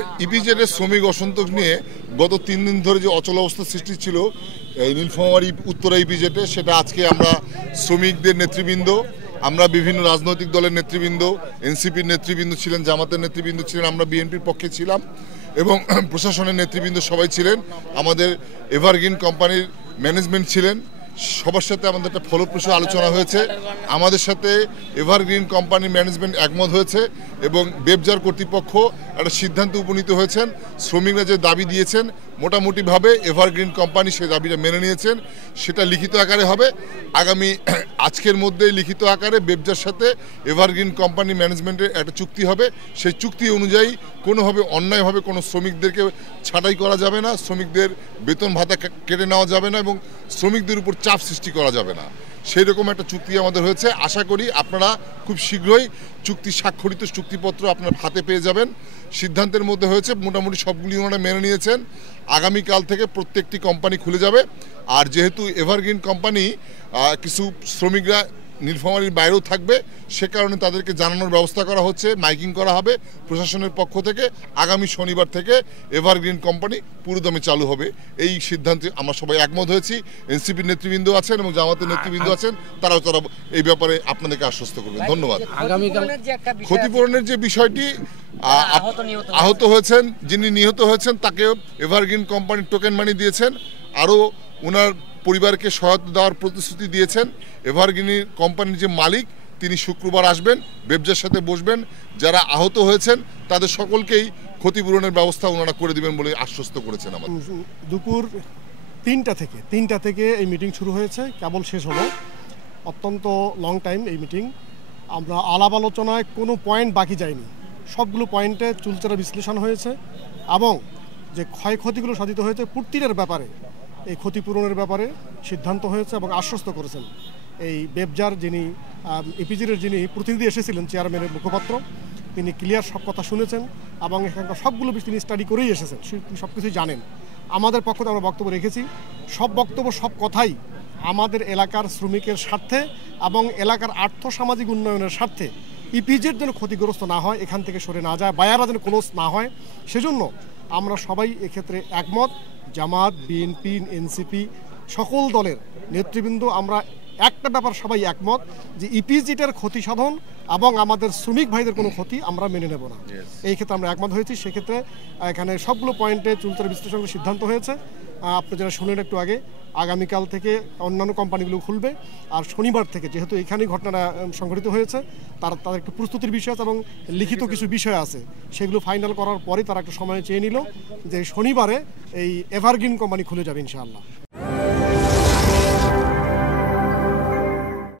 ইপিজেডের শ্রমিক অসন্তোষ নিয়ে গত 3 দিন ধরে যে অচল অবস্থা সৃষ্টি ছিল এই নীলফামারী উত্তরা ইপিজেডে, সেটা আজকে আমরা শ্রমিকদের নেতৃবৃন্দ, আমরা বিভিন্ন রাজনৈতিক দলের নেতৃবৃন্দ, এনসিপির নেতৃবৃন্দ ছিলেন, জামাতের নেতৃবৃন্দ ছিলেন, আমরা বিএনপির পক্ষে ছিলাম এবং প্রশাসনের নেতৃবৃন্দ সবাই ছিলেন, আমাদের এভারগ্রিন কোম্পানির ম্যানেজমেন্ট ছিলেন। সবার সাথে আমাদের একটা ফলপ্রসূ আলোচনা হয়েছে। আমাদের সাথে এভারগ্রিন কোম্পানির ম্যানেজমেন্ট একমত হয়েছে এবং বেবজার কর্তৃপক্ষ একটা সিদ্ধান্তে উপনীত হয়েছেন। শ্রমিকরা যে দাবি দিয়েছেন মোটামুটিভাবে এভারগ্রিন কোম্পানি সেই দাবিটা মেনে নিয়েছেন। সেটা লিখিত আকারে হবে আগামী আজকের মধ্যেই লিখিত আকারে বেবজার সাথে এভারগ্রিন কোম্পানি ম্যানেজমেন্টের একটা চুক্তি হবে। সেই চুক্তি অনুযায়ী কোনোভাবে অন্যায়ভাবে কোনো শ্রমিকদেরকে ছাঁটাই করা যাবে না, শ্রমিকদের বেতন ভাতা কেটে নেওয়া যাবে না এবং শ্রমিকদের উপর চাপ সৃষ্টি করা যাবে না। সেই রকম একটা চুক্তি আমাদের হয়েছে। আশা করি আপনারা খুব শীঘ্রই চুক্তি স্বাক্ষরিত চুক্তিপত্র আপনার হাতে পেয়ে যাবেন। সিদ্ধান্তের মধ্যে হয়েছে মোটামুটি সবগুলি ওনারা মেনে নিয়েছেন। আগামীকাল থেকে প্রত্যেকটি কোম্পানি খুলে যাবে। আর যেহেতু এভারগ্রিন কোম্পানি কিছু শ্রমিকরা নীলফামারীর বাইরেও থাকবে, সে কারণে তাদেরকে জানানোর ব্যবস্থা করা হচ্ছে, মাইকিং করা হবে প্রশাসনের পক্ষ থেকে। আগামী শনিবার থেকে এভারগ্রিন কোম্পানি পুরোদমে চালু হবে। এই সিদ্ধান্তে আমরা সবাই একমত হয়েছি। এনসিপির নেতৃবৃন্দ আছেন এবং জামাতের নেতৃবৃন্দ আছেন, তারা এই ব্যাপারে আপনাদেরকে আশ্বস্ত করবেন। ধন্যবাদ। ক্ষতিপূরণের যে বিষয়টি, আহত হয়েছেন, যিনি নিহত হয়েছেন তাকে এভারগ্রিন কোম্পানি টোকেন মানি দিয়েছেন, আরও ওনার পরিবারকে সহায়তা দেওয়ার প্রতিশ্রুতি দিয়েছেন। এভারগ্রিন কোম্পানির যে মালিক তিনি শুক্রবার আসবেন, বেবজার সাথে বসবেন। যারা আহত হয়েছেন তাদের সকলকেই ক্ষতিপূরণের ব্যবস্থা ওনারা করে দিবেন বলে আশ্বস্ত করেছেন। আমাদের দুপুর 3টা থেকে এই মিটিং শুরু হয়েছে, কেবল শেষ হলো। অত্যন্ত লং টাইম এই মিটিং। আমরা আলাপ আলোচনায় কোনো পয়েন্ট বাকি যায়নি, সবগুলো পয়েন্টে চুলচেরা বিশ্লেষণ হয়েছে এবং যে ক্ষয়ক্ষতিগুলো সাধিত হয়েছে প্রতিটার ব্যাপারে, এই ক্ষতিপূরণের ব্যাপারে সিদ্ধান্ত হয়েছে এবং আশ্বস্ত করেছেন এই বেবজার যিনি ইপিজেডের যিনি প্রতিনিধি এসেছিলেন, চেয়ারম্যানের মুখপাত্র, তিনি ক্লিয়ার সব কথা শুনেছেন এবং এখানকার সবগুলো তিনি স্টাডি করেই এসেছেন, তিনি সব কিছুই জানেন। আমাদের পক্ষ থেকে আমরা বক্তব্য রেখেছি, সব বক্তব্য সব কথাই আমাদের এলাকার শ্রমিকের স্বার্থে এবং এলাকার আর্থসামাজিক উন্নয়নের স্বার্থে। ইপিজেড যেন ক্ষতিগ্রস্ত না হয়, এখান থেকে সরে না যায়, বায়াররা যেন ক্লোজ না হয়, সেজন্য আমরা সবাই এক্ষেত্রে একমত। জামাত, বিএনপি, এনসিপি সকল দলের নেতৃবৃন্দ আমরা একটা ব্যাপার সবাই একমত যে ইপিজেডের ক্ষতি সাধন এবং আমাদের শ্রমিক ভাইদের কোনো ক্ষতি আমরা মেনে নেব না। এই ক্ষেত্রে আমরা একমত হয়েছি। সেক্ষেত্রে এখানে সবগুলো পয়েন্টে চুলচেরা বিশ্লেষণের সিদ্ধান্ত হয়েছে। আপনি যারা শুনলেন একটু আগে, আগামীকাল থেকে অন্যান্য কোম্পানিগুলো খুলবে। আর শনিবার থেকে যেহেতু এখানেই ঘটনাটা সংঘটিত হয়েছে, তাদের একটু প্রস্তুতির বিষয় আছে এবং লিখিত কিছু বিষয় আছে, সেগুলো ফাইনাল করার পরে তারা একটা সময় চেয়ে নিল যে শনিবারে এই এভারগ্রিন কোম্পানি খুলে যাবে ইনশাআল্লাহ।